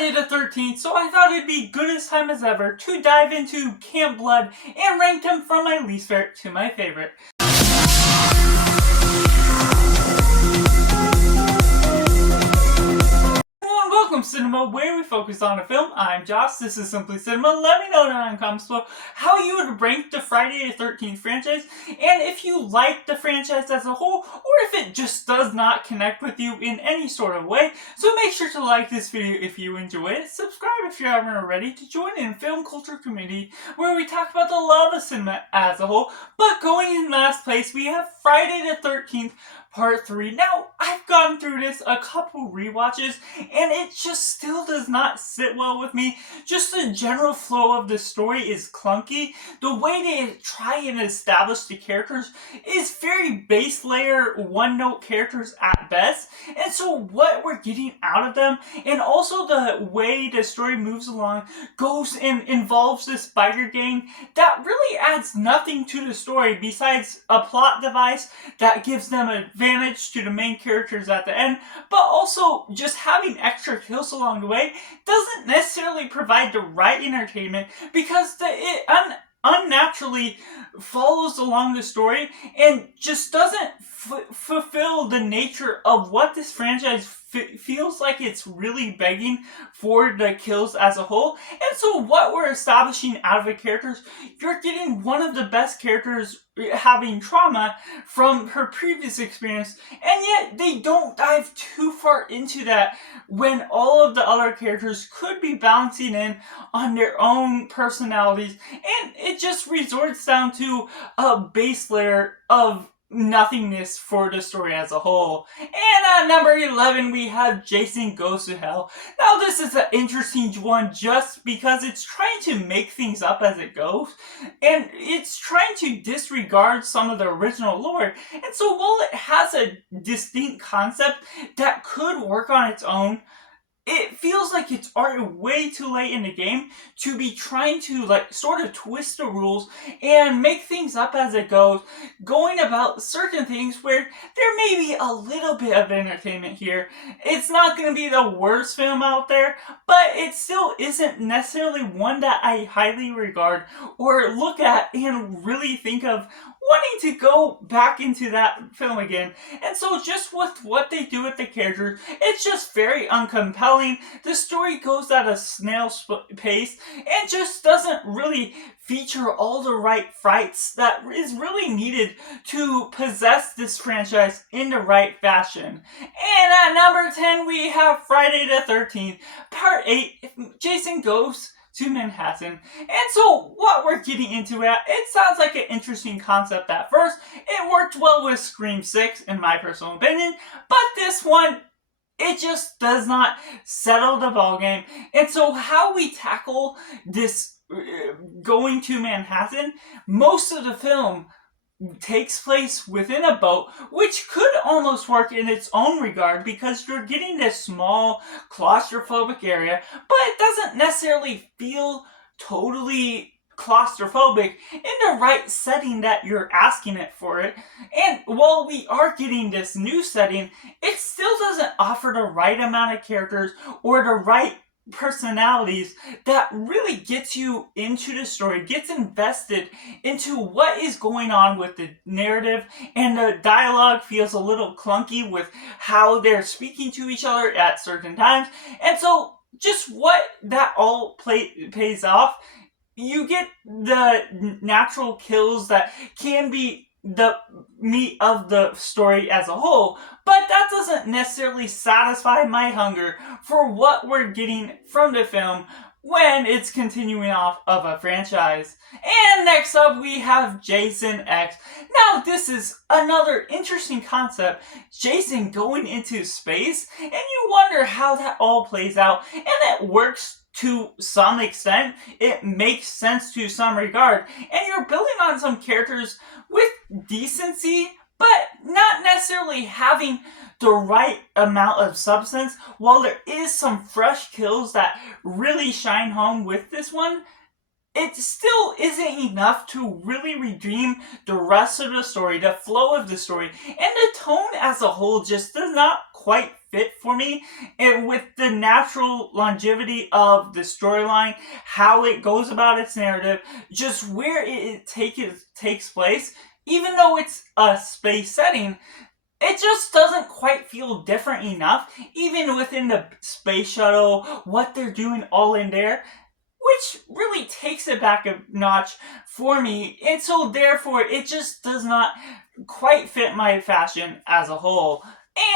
Friday the 13th, so I thought it'd be good as time as ever to dive into Camp Blood and rank them from my least favorite to my favorite. Welcome Cinema, where we focus on a film. I'm Josh, this is Simply Cinema. Let me know down in the comments below how you would rank the Friday the 13th franchise, and if you like the franchise as a whole, or if it just does not connect with you in any sort of way. So make sure to like this video if you enjoy it, subscribe if you haven't already, to join in film culture community where we talk about the love of cinema as a whole. But going in last place, we have Friday the 13th Part 3. Now, I've gone through this a couple rewatches, and it just still does not sit well with me. Just the general flow of the story is clunky. The way they try and establish the characters is very base layer, one-note characters at best. And so what we're getting out of them, and also the way the story moves along, goes and involves this biker gang that really adds nothing to the story besides a plot device that gives them advantage to the main characters at the end, but also just having extra kills along the way doesn't necessarily provide the right entertainment, because it unnaturally follows along the story and just doesn't fulfill the nature of what this franchise feels like it's really begging for, the kills as a whole. And so what we're establishing out of the characters, you're getting one of the best characters having trauma from her previous experience, and yet they don't dive too far into that when all of the other characters could be bouncing in on their own personalities, and it just resorts down to a base layer of nothingness for the story as a whole. And at number 11, we have Jason Goes to Hell. Now, this is an interesting one just because it's trying to make things up as it goes, and it's trying to disregard some of the original lore. And so while it has a distinct concept that could work on its own, it feels like it's already way too late in the game to be trying to sort of twist the rules and make things up as it goes, going about certain things where there may be a little bit of entertainment here. It's not going to be the worst film out there, but it still isn't necessarily one that I highly regard or look at and really think of wanting to go back into that film again. And so just with what they do with the characters, it's just very uncompelling. The story goes at a snail's pace and just doesn't really feature all the right fights that is really needed to possess this franchise in the right fashion. And at number 10, we have Friday the 13th, Part 8, Jason Goes to Manhattan. And so what we're getting into it sounds like an interesting concept at first. It worked well with Scream 6 in my personal opinion, but this one, it just does not settle the ballgame. And so how we tackle this going to Manhattan, most of the film takes place within a boat, which could almost work in its own regard because you're getting this small claustrophobic area, but it doesn't necessarily feel totally claustrophobic in the right setting that you're asking it for it. And while we are getting this new setting, it still doesn't offer the right amount of characters or the right personalities that really gets you into the story, gets invested into what is going on with the narrative, and the dialogue feels a little clunky with how they're speaking to each other at certain times. And so just what that all pays off, you get the natural kills that can be the meat of the story as a whole, but that doesn't necessarily satisfy my hunger for what we're getting from the film when it's continuing off of a franchise. And next up, we have Jason X. Now, this is another interesting concept, Jason going into space, and you wonder how that all plays out, and it works to some extent. It makes sense to some regard, and you're building on some characters with decency, but not necessarily having the right amount of substance. While there is some fresh kills that really shine home with this one, it still isn't enough to really redeem the rest of the story, the flow of the story, and the tone as a whole just does not quite fit for me. And with the natural longevity of the storyline, how it goes about its narrative, just where takes place, even though it's a space setting, it just doesn't quite feel different enough, even within the space shuttle, what they're doing all in there, which really takes it back a notch for me. And so, therefore, it just does not quite fit my fashion as a whole.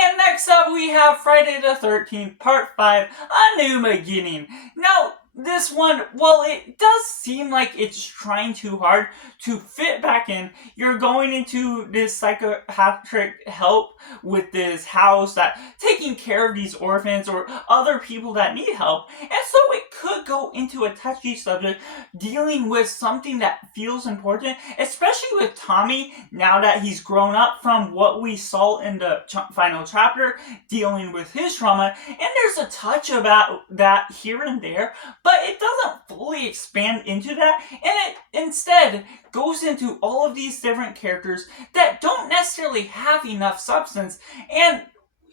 And next up, we have Friday the 13th, Part 5, A New Beginning. Now, this one, well, it does seem like it's trying too hard to fit back in. You're going into this psychiatric help with this house that taking care of these orphans or other people that need help. And so it could go into a touchy subject dealing with something that feels important, especially with Tommy now that he's grown up from what we saw in the final chapter, dealing with his trauma. And there's a touch about that here and there, but it doesn't fully expand into that, and it instead goes into all of these different characters that don't necessarily have enough substance, and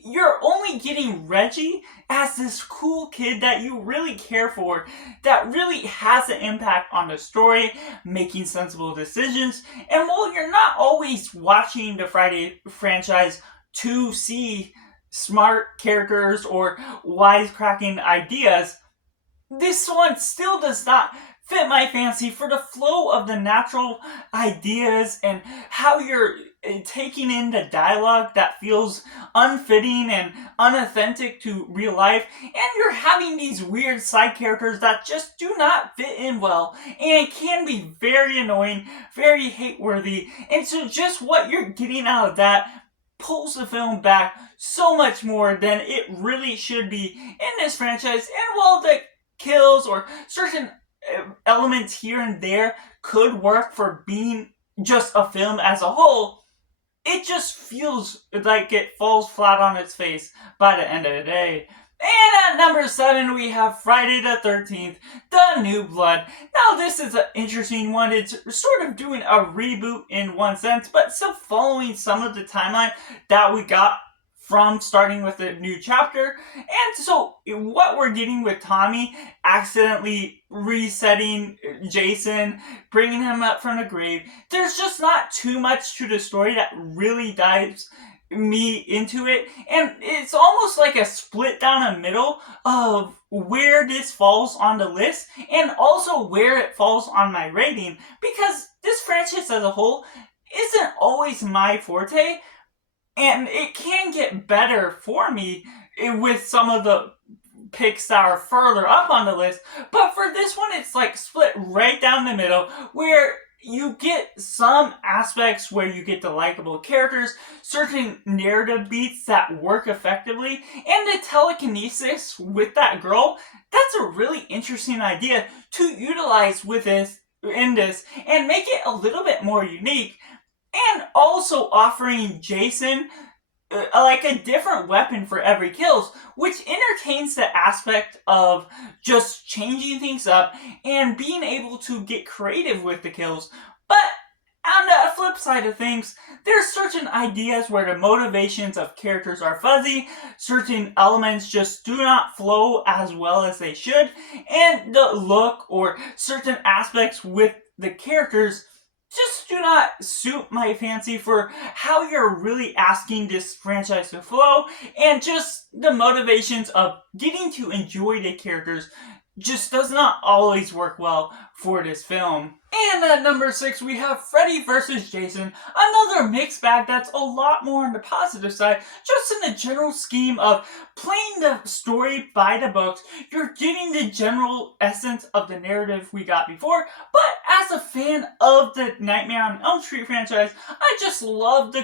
you're only getting Reggie as this cool kid that you really care for, that really has an impact on the story, making sensible decisions. And while you're not always watching the Friday franchise to see smart characters or wisecracking ideas, this one still does not fit my fancy for the flow of the natural ideas and how you're taking in the dialogue that feels unfitting and unauthentic to real life, and you're having these weird side characters that just do not fit in well and can be very annoying, very hate-worthy. And so just what you're getting out of that pulls the film back so much more than it really should be in this franchise. And while the kills or certain elements here and there could work for being just a film as a whole, it just feels like it falls flat on its face by the end of the day. And at number 7, we have Friday the 13th, The New Blood. Now, this is an interesting one. It's sort of doing a reboot in one sense, but still following some of the timeline that we got from starting with a new chapter. And so what we're getting with Tommy accidentally resetting Jason, bringing him up from the grave, there's just not too much to the story that really dives me into it, and it's almost like a split down the middle of where this falls on the list and also where it falls on my rating, because this franchise as a whole isn't always my forte, and it can get better for me with some of the picks that are further up on the list. But for this one, it's like split right down the middle, where you get some aspects where you get the likable characters, certain narrative beats that work effectively, and the telekinesis with that girl. That's a really interesting idea to utilize with this in this and make it a little bit more unique. And also offering Jason like a different weapon for every kills, which entertains the aspect of just changing things up and being able to get creative with the kills. But on the flip side of things, there's certain ideas where the motivations of characters are fuzzy, certain elements just do not flow as well as they should, and the look or certain aspects with the characters just do not suit my fancy for how you're really asking this franchise to flow, and just the motivations of getting to enjoy the characters just does not always work well for this film. And at number 6, we have Freddy vs. Jason, another mixed bag that's a lot more on the positive side, just in the general scheme of playing the story by the books. You're getting the general essence of the narrative we got before, but as a fan of the Nightmare on Elm Street franchise, I just love the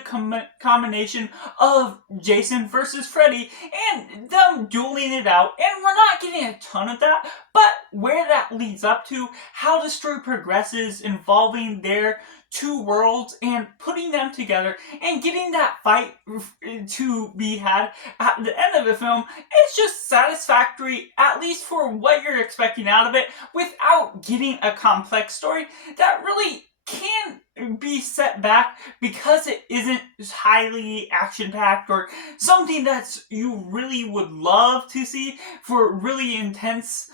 combination of Jason versus Freddy and them dueling it out, and we're not getting a ton of that, but where that leads up to, how the story progresses involving their two worlds and putting them together and getting that fight to be had at the end of the film, it's just satisfactory, at least for what you're expecting out of it, without getting a complex story that really can be set back because it isn't highly action packed or something that you really would love to see for really intense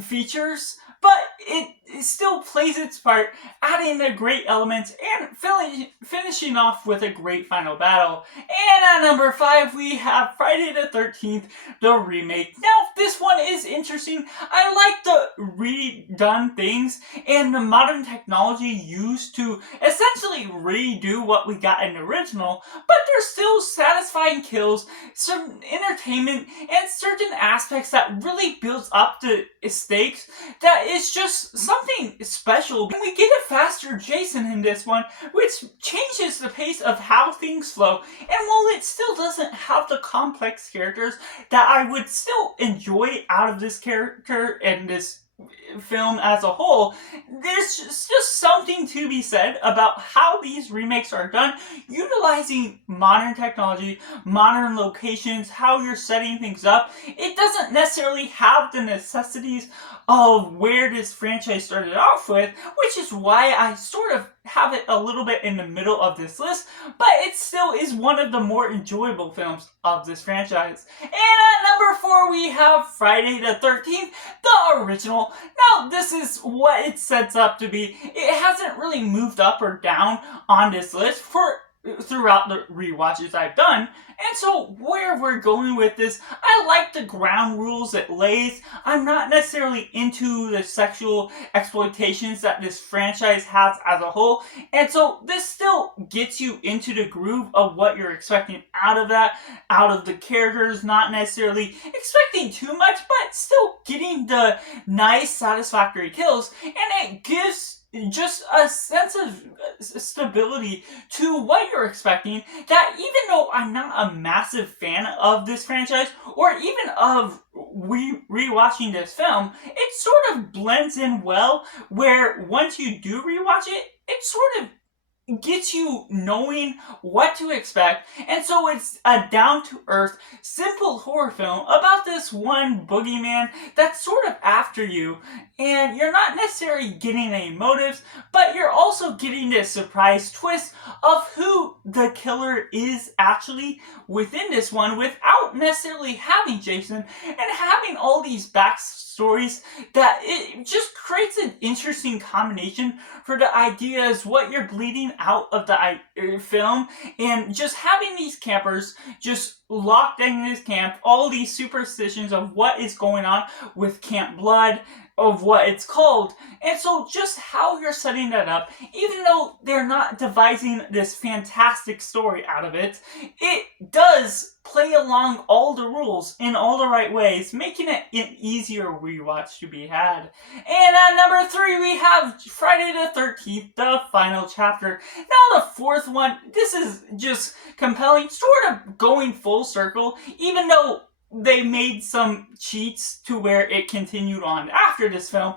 features, but it still plays its part, adding the great elements and finishing off with a great final battle. And at number 5, we have Friday the 13th, the remake. Now, this one is interesting. I like the redone things and the modern technology used to essentially redo what we got in the original, but there's still satisfying kills, some entertainment, and certain aspects that really builds up the stakes that is just something special. And we get a faster Jason in this one, which changes the pace of how things flow, and while it still doesn't have the complex characters that I would still enjoy out of this character and this film as a whole, there's just something to be said about how these remakes are done, utilizing modern technology, modern locations, how you're setting things up. It doesn't necessarily have the necessities of where this franchise started off with, which is why I sort of have it a little bit in the middle of this list, but it still is one of the more enjoyable films of this franchise. And at number 4, we have Friday the 13th, the original. Now, this is what it sets up to be. It hasn't really moved up or down on this list throughout the rewatches I've done. And so where we're going with this, I like the ground rules it lays. I'm not necessarily into the sexual exploitations that this franchise has as a whole. And so this still gets you into the groove of what you're expecting out of that, out of the characters, not necessarily expecting too much, but still getting the nice, satisfactory kills. And it gives just a sense of stability to what you're expecting, that even though I'm not a massive fan of this franchise or even of rewatching this film, it sort of blends in well, where once you do rewatch it, it sort of gets you knowing what to expect. And so it's a down-to-earth, simple horror film about this one boogeyman that's sort of after you, and you're not necessarily getting any motives, but you're also getting this surprise twist of who the killer is actually within this one, without necessarily having Jason and having all these backstories, that it just creates an interesting combination for the ideas, what you're bleeding out of the film, and just having these campers just locked in this camp, all these superstitions of what is going on with Camp Blood, of what it's called. And so just how you're setting that up, even though they're not devising this fantastic story out of it, it does play along all the rules in all the right ways, making it an easier rewatch to be had. And at number 3, we have Friday the 13th, the final chapter. Now the fourth one, this is just compelling, sort of going full circle, even though they made some cheats to where it continued on after this film.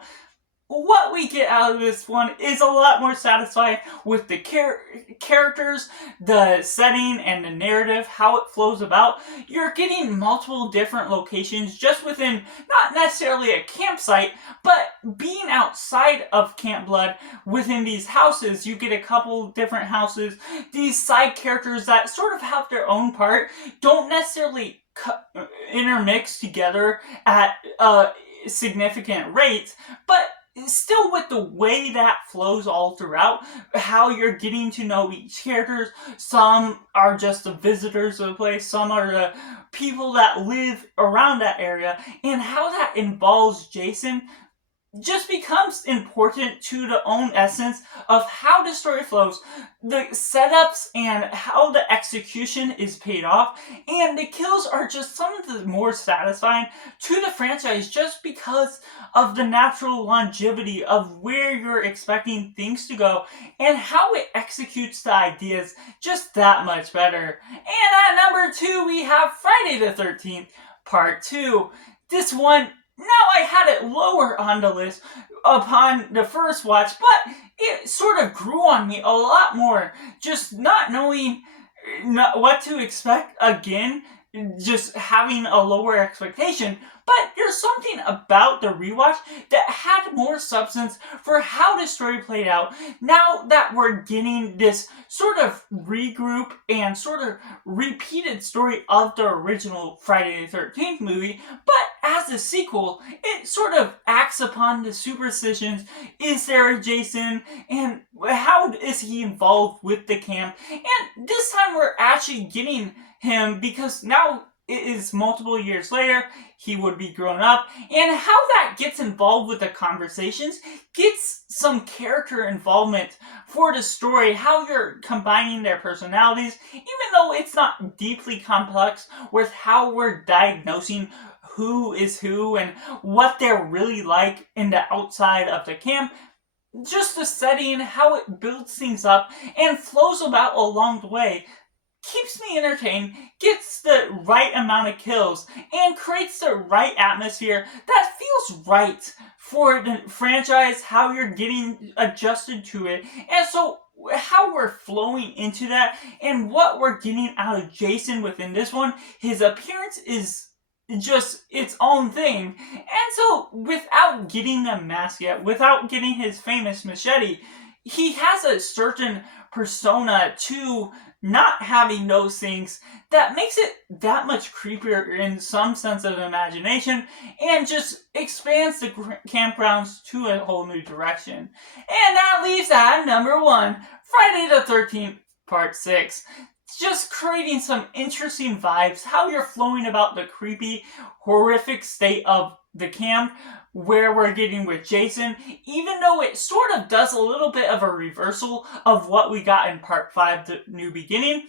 What we get out of this one is a lot more satisfying with the characters, the setting, and the narrative, how it flows about. You're getting multiple different locations just within, not necessarily a campsite, but being outside of Camp Blood within these houses. You get a couple different houses. These side characters that sort of have their own part don't necessarily intermix together at significant rates, but still with the way that flows all throughout, how you're getting to know each character. Some are just the visitors of the place, some are the people that live around that area, and how that involves Jason just becomes important to the own essence of how the story flows, the setups, and how the execution is paid off. And the kills are just some of the more satisfying to the franchise just because of the natural longevity of where you're expecting things to go and how it executes the ideas just that much better. And at number 2, we have Friday the 13th, Part 2. This one, now I had it lower on the list upon the first watch, but it sort of grew on me a lot more, just not knowing what to expect again, just having a lower expectation. but there's something about the rewatch that had more substance for how the story played out now that we're getting this sort of regroup and sort of repeated story of the original Friday the 13th movie, but as a sequel, it sort of acts upon the superstitions. Is there a Jason? And how is he involved with the camp? And this time we're actually getting him because now it is multiple years later, he would be grown up, and how that gets involved with the conversations gets some character involvement for the story, how you're combining their personalities, even though it's not deeply complex with how we're diagnosing who is who and what they're really like in the outside of the camp. Just the setting, how it builds things up and flows about along the way, keeps me entertained, gets the right amount of kills, and creates the right atmosphere that feels right for the franchise, how you're getting adjusted to it. And so how we're flowing into that and what we're getting out of Jason within this one, his appearance is just its own thing. And so without getting the mask yet, without getting his famous machete, he has a certain persona to not having those things that makes it that much creepier in some sense of imagination and just expands the campgrounds to a whole new direction. And that leaves at number 1, Friday the 13th Part 6. Just creating some interesting vibes, how you're flowing about the creepy, horrific state of the camp, where we're getting with Jason, even though it sort of does a little bit of a reversal of what we got in Part 5, The New Beginning,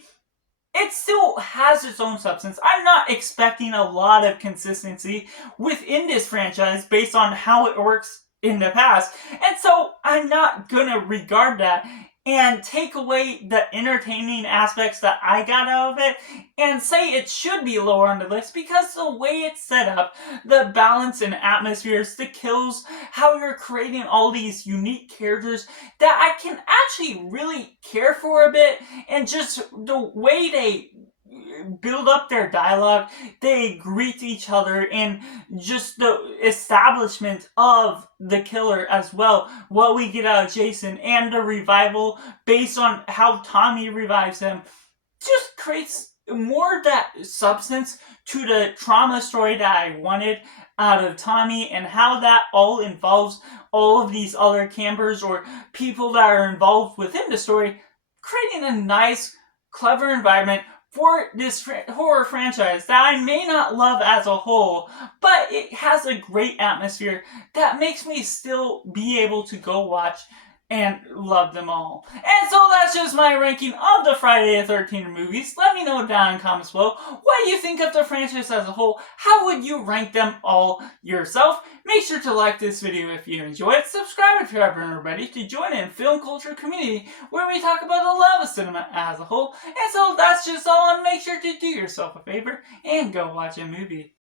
it still has its own substance. I'm not expecting a lot of consistency within this franchise based on how it works in the past, and so I'm not gonna regard that and take away the entertaining aspects that I got out of it and say it should be lower on the list because the way it's set up, the balance and atmospheres, the kills, how you're creating all these unique characters that I can actually really care for a bit, and just the way they build up their dialogue, they greet each other, and just the establishment of the killer as well, what we get out of Jason, and the revival based on how Tommy revives him, just creates more of that substance to the trauma story that I wanted out of Tommy, and how that all involves all of these other campers or people that are involved within the story, creating a nice, clever environment for this horror franchise that I may not love as a whole, but it has a great atmosphere that makes me still be able to go watch and love them all. And so that's just my ranking of the Friday the 13th movies. Let me know down in the comments below what you think of the franchise as a whole. How would you rank them all yourself? Make sure to like this video if you enjoy it. Subscribe if you haven't already to join in film culture community where we talk about the love of cinema as a whole. And so that's just all, and make sure to do yourself a favor and go watch a movie.